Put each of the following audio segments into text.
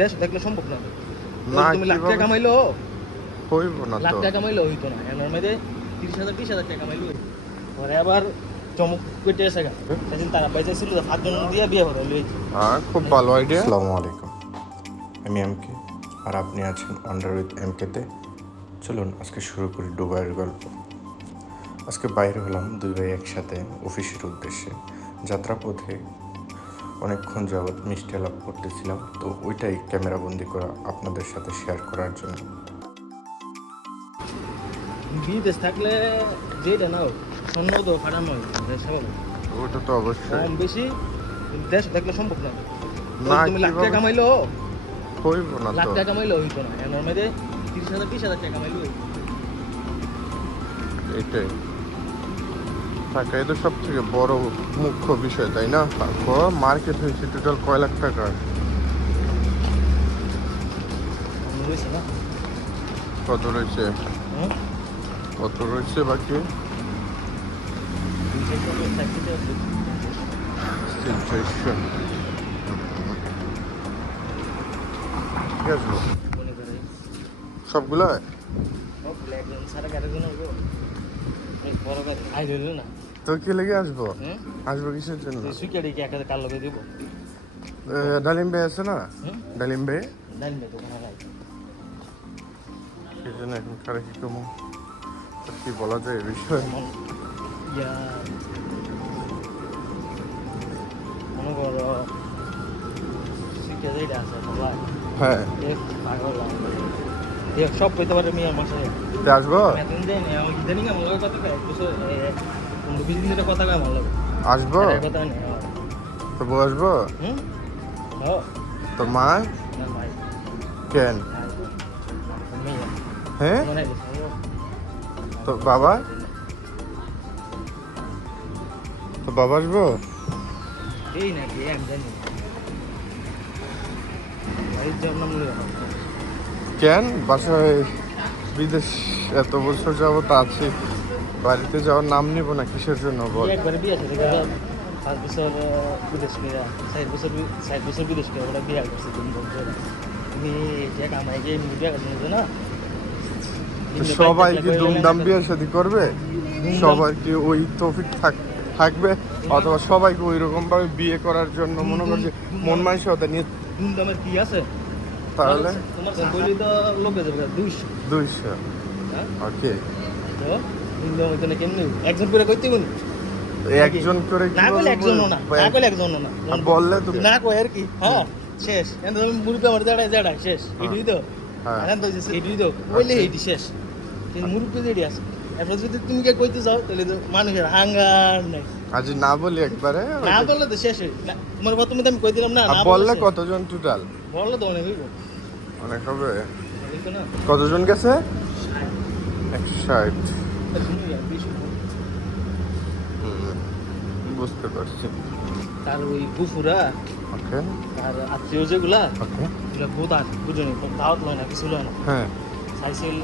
দেশ দেখলে সম্ভব না। না, তুমি লাখ টাকা কামাইলো হইব না লাখ টাকা কামাইলো হইতো না। এর মধ্যে তিরিশ হাজার বিশ হাজার টাকা কামাইলো পরে আবার চমক পেটে এসে গা সেদিন তারা পয়সা ছিল সাতজন দিয়ে বিয়ে লই হ্যাঁ খুব ভালো আইডিয়া আসসালামু আলাইকুম। আমি এমকে আর আপনি আছেন আন্ডার উইথ এমকেতে চলুন আজকে শুরু করি দুবাইয়ের গল্প। আজকে বাইরে হলাম দুই ভাই একসাথে অফিসের উদ্দেশ্যে। যাত্রাপথে অনেকক্ষণ যাবৎ মিষ্টি আলাপ করতেছিলাম তো ওইটাই ক্যামেরা বন্দি করা আপনাদের সাথে শেয়ার করার জন্য। বিদেশ থাকলে যেটা নাও তো হয় স্বাভাবিক ওটা তো অবশ্যই। কম বেশি দেশ দেখলে সম্ভব না। না, তুমি লাখ টাকা? কামাইলো? হইব না লাখ টাকা কামাইলো হইতো না। এর মধ্যে তিরিশ হাজার বিশ হাজার টাকা কামাইলো এটাই। টাকাই তো সব থেকে বড় মুখ্য বিষয়, তাই না? তারপর মার্কেট হয়েছে টোটাল কয় লাখ টাকা? কত রয়েছে? কত রয়েছে বাকি? আছে। সবগুলা? তো কি লেগে আসব? আসব কিসের জন্য? এ, ডালিম ভাই আছে না? ডালিম ভাই? সেই জন্য এখন কারে কি কমো? কি বলা যায় এই বিষয়ে? হ্যাঁ। সব পেতে পারে মিয়া মাসে তে আসব? এতদিন দেয় না, আমার ইদানিং আমার লগে কথা এক বছর, এ, এ, পনেরো বিশ দিন কথা কয় লগে। আসব? কথা নেই তো আসব? মা? কেন? হ্যাঁ? হয়। তো বাবা? তো বাবা আসব? এই নাকি, আমি জানি। না। বাড়ির জন্য হয়। কেন? বাসায় বিদেশ এত বছর যাবত আছি। বাড়িতে যাওয়ার নাম নিব না কিসের জন্য বল? একবারে বিয়ে আছে, দেখা গেল পাঁচ বছর বিদেশ বছর বছর ওরা বিয়ে করছে তিন বছর। তুমি যে কামাই যে এমনি বিয়ে করছ না? সবাই কি দুমদাম বিয়ে শাদি করবে? সবার কি ওই তৌফিক থাক থাকবে? অথবা সবাইকে ওই রকম ভাবে বিয়ে করার জন্য মনে করছে মন মানসিকতা নিয়ে ধুমধামের কি আছে? তাহলে? তোমার বলি তো লোকে যাবে দুইশো। দুইশো। ওকে তো? ধুমধাম হইতো না কেমনি একজন করে কইতে কোন একজন করে না কইলে একজনও না বলব? না কইলে একজনও না। বললে তো না কই আর কি হ্যাঁ শেষ। তুমি মুরুব্বি আমার দাঁড়ায় দাঁড়ায় শেষ। এটুই তো হ্যাঁ। আনন্দ এটুই তো কইলে এইটি শেষ। কিন্তু মুরুব্বি যেটি আছে। এরপর যদি তুমি কে কইতে চাও তাহলে তো মানুষের হাঙ্গার নাই। আজ না বলি একবারে না বললে তো শেষ হই না, তোমার প্রথমে তো আমি কই দিলাম না না বললে কতজন টোটাল বললে তো অনেক হইব। অনেক হবে। কতজন গেছে? একশো ষাট। আর না। বুঝতে পারছি। তার ওই গুফুরা ওকে। তার আত্মীয় যেগুলা ওকে। এগুলা বহুত আর বুঝলি দাওয়াত লয় না কিছু লয় না। হ্যাঁ। চাইছিল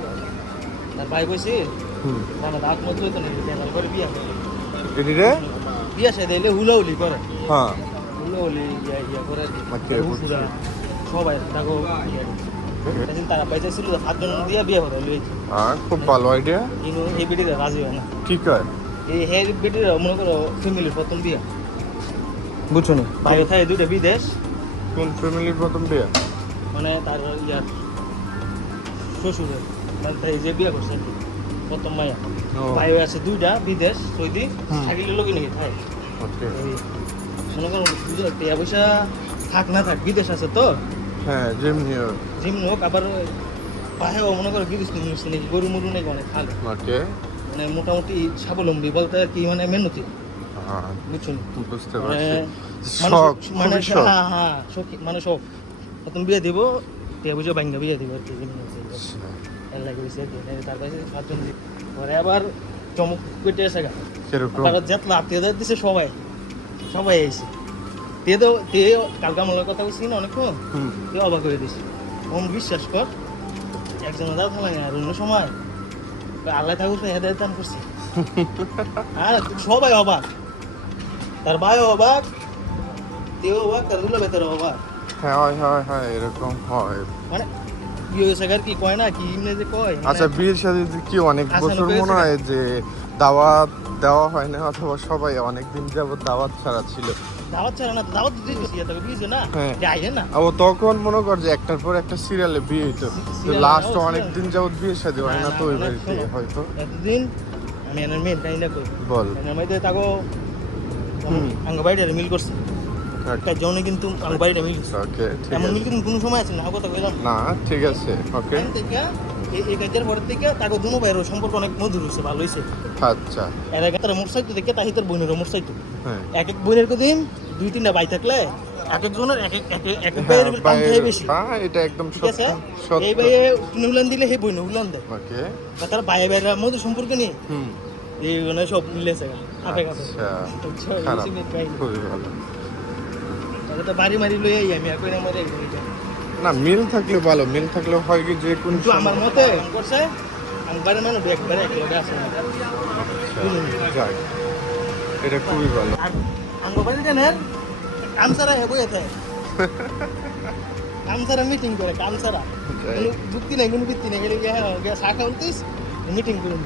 তার ভাই কইছে হুম। মানে দাঁত মতো হইতো না ক্যানাল করে বিয়া করে। রে? বিয়া সাই দিলে হুলাহুলি করে। হ্যাঁ। হুলাহুলি ইয়া ইয়া করে আর কি। আচ্ছা, সবাই তাকে খুব ভালো আইডিয়া এই বেটিরা রাজি হয় না। ঠিক এই হে বেটিরা মনে করো ফ্যামিলির প্রথম বিয়া। বুঝছ না? বাইরে থাকে দুইটা বিদেশ। কোন ফ্যামিলির প্রথম বিয়ে? মানে তার ইয়ার শ্বশুরের মানে তাই যে বিয়ে করছে প্রথম মায়া। ভাই আছে দুইটা বিদেশ সৌদি। থাকিলে লোক নাকি থাই মনে করো পয়সা থাক না থাক বিদেশ আছে তো। হ্যাঁ যেমনি হোক যেমন হোক আবার পাহেও মনে করো নিয়ে নাকি গরু মরু নাকি অনেক খালে ওকে মানে মোটামুটি স্বাবলম্বী বলতে কি মানে মেহনতি। হ্যাঁ বুঝতে মানে পারছি। মানে হ্যাঁ হ্যাঁ শখ- মানে সব প্রথম বিয়ে দিব টাকা পয়সা ভাঙ্গা বিয়ে দিব আর কি লাগে হইছে আর তার কাছে সাতজন পরে আবার চমক পেটে এসে গা। কীরকম? আবার যেতলা আত্মীয়দের দিছে সবাই। সবাই আইছে। তে তো তে কালকে আমার কথা কইছি না অনেকক্ষণ? হুম। তুই অবাক করে দিস ওম বিশ্বাস কর একজন দাও থালা আর অন্য সময় আল্লাহ ঠাকুর হেদায়ত দান করছে। আর সবাই অবাক। তার ভাই অবাক তেও অবাক তার দুলা বেতার অবাক। হ্যাঁ হয় হয় হয় এরকম হয়। মানে কি কয় না কি কয়? মানে আচ্ছা বিয়ের সাথে কি অনেক বছর মনে হয় যে দাওয়াত দেওয়া হয় না অথবা সবাই অনেক দিন যাবত দাওয়াত ছাড়া ছিল। দাওয়াত ছাড়া না দাওয়াত দিতে না? হ্যাঁ। যাই না। ও তখন মনে কর যে একটার পর একটা সিরিয়ালে বিয়ে হইতো। লাস্ট অনেক দিন যাবত বিয়ে সাথে হয় না না, তো ওই বাড়িতে হয়তো। এতদিন মেন কাহিনী কই বল। এনার মধ্যে তাগো আঙ্গ বাড়িটা মিল করছে। জন্য কিন্তু আঙ্গ মিল ওকে ঠিক এমন মিল কিন্তু কোনো সময় আছে না কথা কইলাম। না ঠিক আছে ওকে। এই- কাজের পর থেকে তাকে দুনো ভাইয়ের সম্পর্ক অনেক মধুর হয়েছে ভালো হয়েছে আচ্ছা। এর আগে তারা মোটরসাইকেল দেখে তাহি তার বোনেরও মোটরসাইকেল। হ্যাঁ এক এক বোনের দিন দুই তিনটা বাই থাকলে এক একজনের এক এক এক এক- হ্যাঁ, ভাইয়ের থাকে বেশি। হ্যাঁ, এটা একদম সত্য এই ভাইয়ে উলান দিলে সেই বইনে উলান দেয় ওকে। বা তারা বাইরে মধ্যে সম্পর্ক নেই? হুম। এই মানে সব মিলেছে আপে কাপে। আচ্ছা খারাপ। খুবই ভালো। তাহলে তো বাড়ি মারি লই আই আমি একই নাম্বারে না মিল থাকলে ভালো মিল থাকলে হয় কি যে কোন আমার মতে করছে আমি বাড়ি মানুষ একবারে এক লগে আছে। না। যাক। এটা খুবই ভালো। আর কাম সারা কাম সারা মিটিং করে কাম সারা যুক্তি নাই কোনো ভিত্তি নেই। গেলে গিয়ে হ্যাঁ শাখা উনতিস মিটিং করে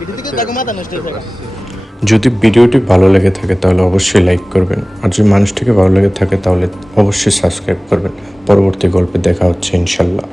এটা থেকে মাথা নষ্ট হয়ে যদি ভিডিওটি ভালো লেগে থাকে তাহলে অবশ্যই লাইক করবেন। আর যদি মানুষটিকে ভালো লেগে থাকে তাহলে অবশ্যই সাবস্ক্রাইব করবেন। পরবর্তী গল্পে দেখা হচ্ছে ইনশাল্লাহ।